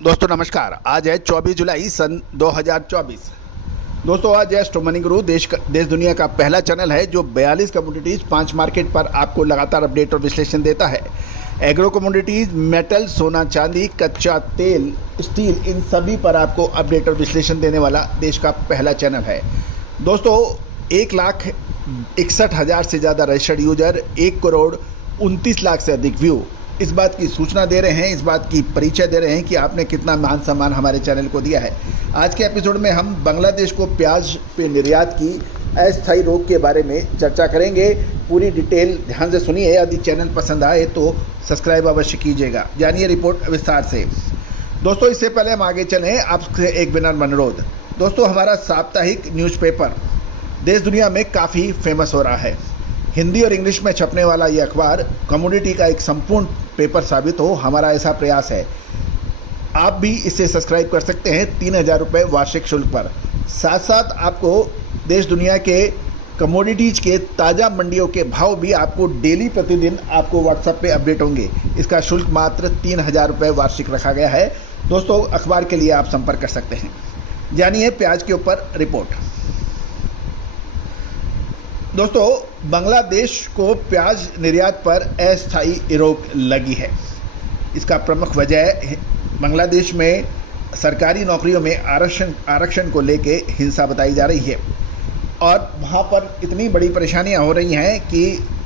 दोस्तों नमस्कार। आज है 24 जुलाई सन 2024। दोस्तों आज है स्टॉक मनी गुरु देश दुनिया का पहला चैनल है जो 42 कमोडिटीज़ 5 मार्केट पर आपको लगातार अपडेट और विश्लेषण देता है। एग्रो कमोडिटीज़, मेटल, सोना चांदी, कच्चा तेल, स्टील, इन सभी पर आपको अपडेट और विश्लेषण देने वाला देश का पहला चैनल है। दोस्तों 1,61,000 से ज़्यादा रजिस्टर्ड यूजर, 1,29,00,000 से अधिक व्यू, इस बात की सूचना दे रहे हैं, इस बात की परिचय दे रहे हैं कि आपने कितना मान सम्मान हमारे चैनल को दिया है। आज के एपिसोड में हम बांग्लादेश को प्याज पे निर्यात की अस्थायी रोक के बारे में चर्चा करेंगे। पूरी डिटेल ध्यान से सुनिए। यदि चैनल पसंद आए तो सब्सक्राइब अवश्य कीजिएगा। जानिए रिपोर्ट विस्तार से। दोस्तों इससे पहले हम आगे चलें, आपसे एक विनम्र अनुरोध। दोस्तों हमारा साप्ताहिक न्यूज़पेपर देश दुनिया में काफ़ी फेमस हो रहा है। हिंदी और इंग्लिश में छपने वाला ये अखबार कम्युनिटी का एक संपूर्ण पेपर साबित हो, हमारा ऐसा प्रयास है। आप भी इसे सब्सक्राइब कर सकते हैं 3,000 रुपये वार्षिक शुल्क पर। साथ साथ आपको देश दुनिया के कमोडिटीज़ के ताज़ा मंडियों के भाव भी आपको डेली प्रतिदिन आपको व्हाट्सएप पे अपडेट होंगे। इसका शुल्क मात्र 3,000 रुपये वार्षिक रखा गया है। दोस्तों अखबार के लिए आप संपर्क कर सकते हैं। जानिए प्याज के ऊपर रिपोर्ट। दोस्तों बांग्लादेश को प्याज निर्यात पर अस्थायी रोक लगी है। इसका प्रमुख वजह बांग्लादेश में सरकारी नौकरियों में आरक्षण को लेके हिंसा बताई जा रही है और वहाँ पर इतनी बड़ी परेशानियाँ हो रही हैं कि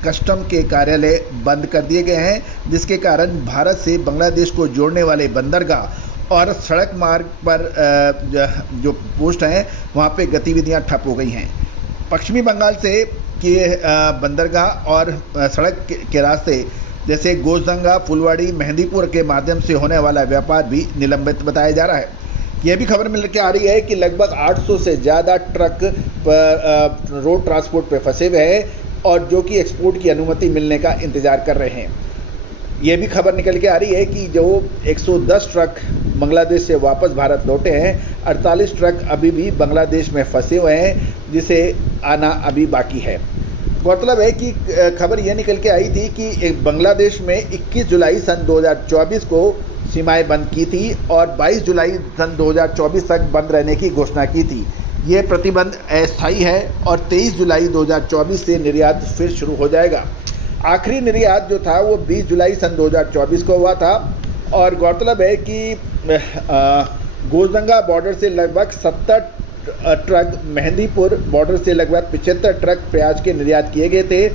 कस्टम के कार्यालय बंद कर दिए गए हैं, जिसके कारण भारत से बांग्लादेश को जोड़ने वाले बंदरगाह और सड़क मार्ग पर जो पोस्ट हैं वहाँ पे गतिविधियाँ ठप हो गई हैं। पश्चिमी बंगाल से के बंदरगाह और सड़क के रास्ते जैसे गोसदंगा, फुलवाड़ी, मेहंदीपुर के माध्यम से होने वाला व्यापार भी निलंबित बताया जा रहा है। यह भी खबर मिल के आ रही है कि लगभग 800 से ज़्यादा ट्रक रोड ट्रांसपोर्ट पे फंसे हुए हैं और जो कि एक्सपोर्ट की अनुमति मिलने का इंतज़ार कर रहे हैं। ये भी खबर निकल के आ रही है कि जो 110 ट्रक बांग्लादेश से वापस भारत लौटे हैं, 48 ट्रक अभी भी बांग्लादेश में फंसे हुए हैं, जिसे आना अभी बाकी है। गौरतलब है कि खबर यह निकल के आई थी कि बांग्लादेश में 21 जुलाई सन 2024 को सीमाएं बंद की थी और 22 जुलाई सन 2024 तक बंद रहने की घोषणा की थी। ये प्रतिबंध अस्थायी है और 23 जुलाई 2024 से निर्यात फिर शुरू हो जाएगा। आखिरी निर्यात जो था वो 20 जुलाई सन 2024 को हुआ था और गौरतलब है कि गोसदंगा बॉर्डर से लगभग 70 ट्रक, मेहंदीपुर बॉर्डर से लगभग 75 ट्रक प्याज के निर्यात किए गए थे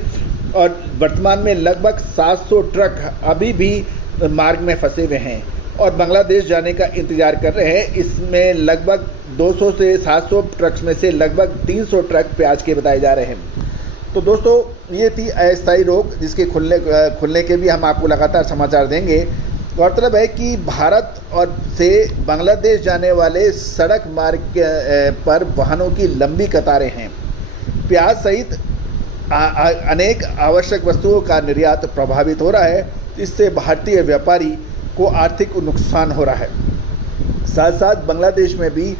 और वर्तमान में लगभग 700 ट्रक अभी भी मार्ग में फंसे हुए हैं और बांग्लादेश जाने का इंतज़ार कर रहे हैं। इसमें लगभग 200 से 700 ट्रक्स में से लगभग 300 ट्रक प्याज के बताए जा रहे हैं। तो दोस्तों ये थी अस्थायी रोक, जिसके खुलने के भी हम आपको लगातार समाचार देंगे। गौरतलब है कि भारत और से बांग्लादेश जाने वाले सड़क मार्ग पर वाहनों की लंबी कतारें हैं। प्याज सहित अनेक आवश्यक वस्तुओं का निर्यात प्रभावित हो रहा है, इससे भारतीय व्यापारी को आर्थिक नुकसान हो रहा है। साथ साथ बांग्लादेश में भी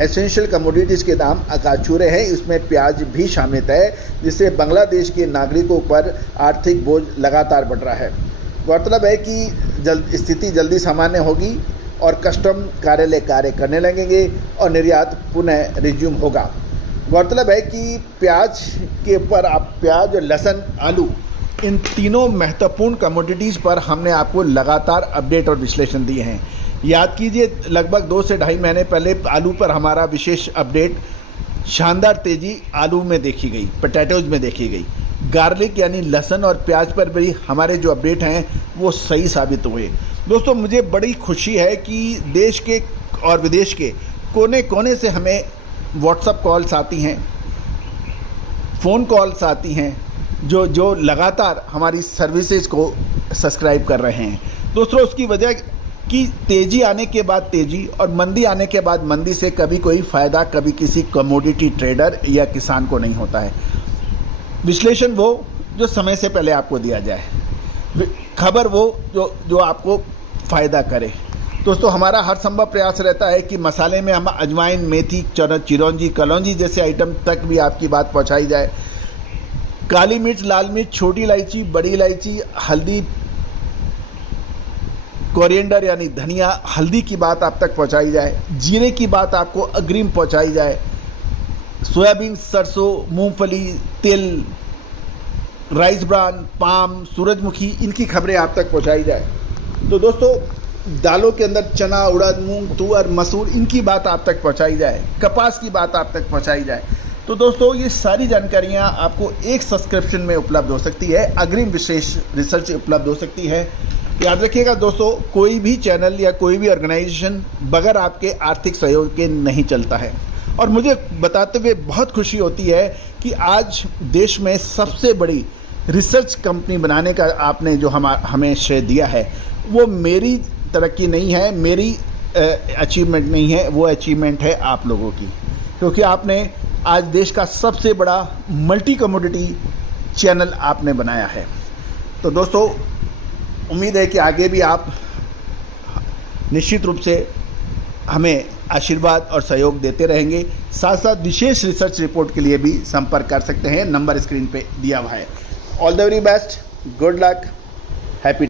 एसेंशियल कमोडिटीज़ के दाम आकाश छू रहे हैं, इसमें प्याज भी शामिल है, जिससे बांग्लादेश के नागरिकों पर आर्थिक बोझ लगातार बढ़ रहा है। गौरतलब है कि स्थिति जल्दी सामान्य होगी और कस्टम कार्यालय कार्य करने लगेंगे और निर्यात पुनः रिज्यूम होगा। गौरतलब है कि प्याज के ऊपर आप प्याज, लहसुन, आलू, इन तीनों महत्वपूर्ण कमोडिटीज़ पर हमने आपको लगातार अपडेट और विश्लेषण दिए हैं। याद कीजिए लगभग 2 से ढाई महीने पहले आलू पर हमारा विशेष अपडेट शानदार तेज़ी आलू में देखी गई, पोटैटोज में देखी गई। गार्लिक यानी लहसुन और प्याज पर भी हमारे जो अपडेट हैं वो सही साबित हुए। दोस्तों मुझे बड़ी खुशी है कि देश के और विदेश के कोने कोने से हमें व्हाट्सएप कॉल्स आती हैं, फ़ोन कॉल्स आती हैं, जो लगातार हमारी सर्विसेज को सब्सक्राइब कर रहे हैं। दोस्तों उसकी वजह कि तेज़ी आने के बाद तेज़ी और मंदी आने के बाद मंदी से कभी कोई फ़ायदा कभी किसी कमोडिटी ट्रेडर या किसान को नहीं होता है। विश्लेषण वो जो समय से पहले आपको दिया जाए, खबर वो जो आपको फ़ायदा करे। दोस्तों हमारा हर संभव प्रयास रहता है कि मसाले में हम अजवाइन, मेथी, चिरौंजी, कलौंजी जैसे आइटम तक भी आपकी बात पहुंचाई जाए। काली मिर्च, लाल मिर्च, छोटी इलायची, बड़ी इलायची, हल्दी, कोरिएंडर यानी धनिया, हल्दी की बात आप तक पहुंचाई जाए, जीरे की बात आपको अग्रिम पहुंचाई जाए, सोयाबीन, सरसों, मूंगफली, तिल, राइस ब्रान, पाम, सूरजमुखी, इनकी खबरें आप तक पहुंचाई जाए। तो दोस्तों, दालों के अंदर चना, उड़द, मूंग, तुअर, मसूर, इनकी बात आप तक पहुंचाई जाए, कपास की बात आप तक पहुंचाई जाए। तो दोस्तों, ये सारी जानकारियां आपको एक सब्सक्रिप्शन में उपलब्ध हो सकती है, अग्रिम विशेष रिसर्च उपलब्ध हो सकती है। याद रखिएगा दोस्तों, कोई भी चैनल या कोई भी ऑर्गेनाइजेशन बगैर आपके आर्थिक सहयोग के नहीं चलता है। और मुझे बताते हुए बहुत खुशी होती है कि आज देश में सबसे बड़ी रिसर्च कंपनी बनाने का आपने जो हमें श्रेय दिया है, वो मेरी तरक्की नहीं है, मेरी अचीवमेंट नहीं है, वो अचीवमेंट है आप लोगों की, क्योंकि आपने आज देश का सबसे बड़ा मल्टी कमोडिटी चैनल आपने बनाया है। तो दोस्तों, उम्मीद है कि आगे भी आप निश्चित रूप से हमें आशीर्वाद और सहयोग देते रहेंगे। साथ साथ विशेष रिसर्च रिपोर्ट के लिए भी संपर्क कर सकते हैं, नंबर स्क्रीन पे दिया हुआ है। All the very best, good luck, happy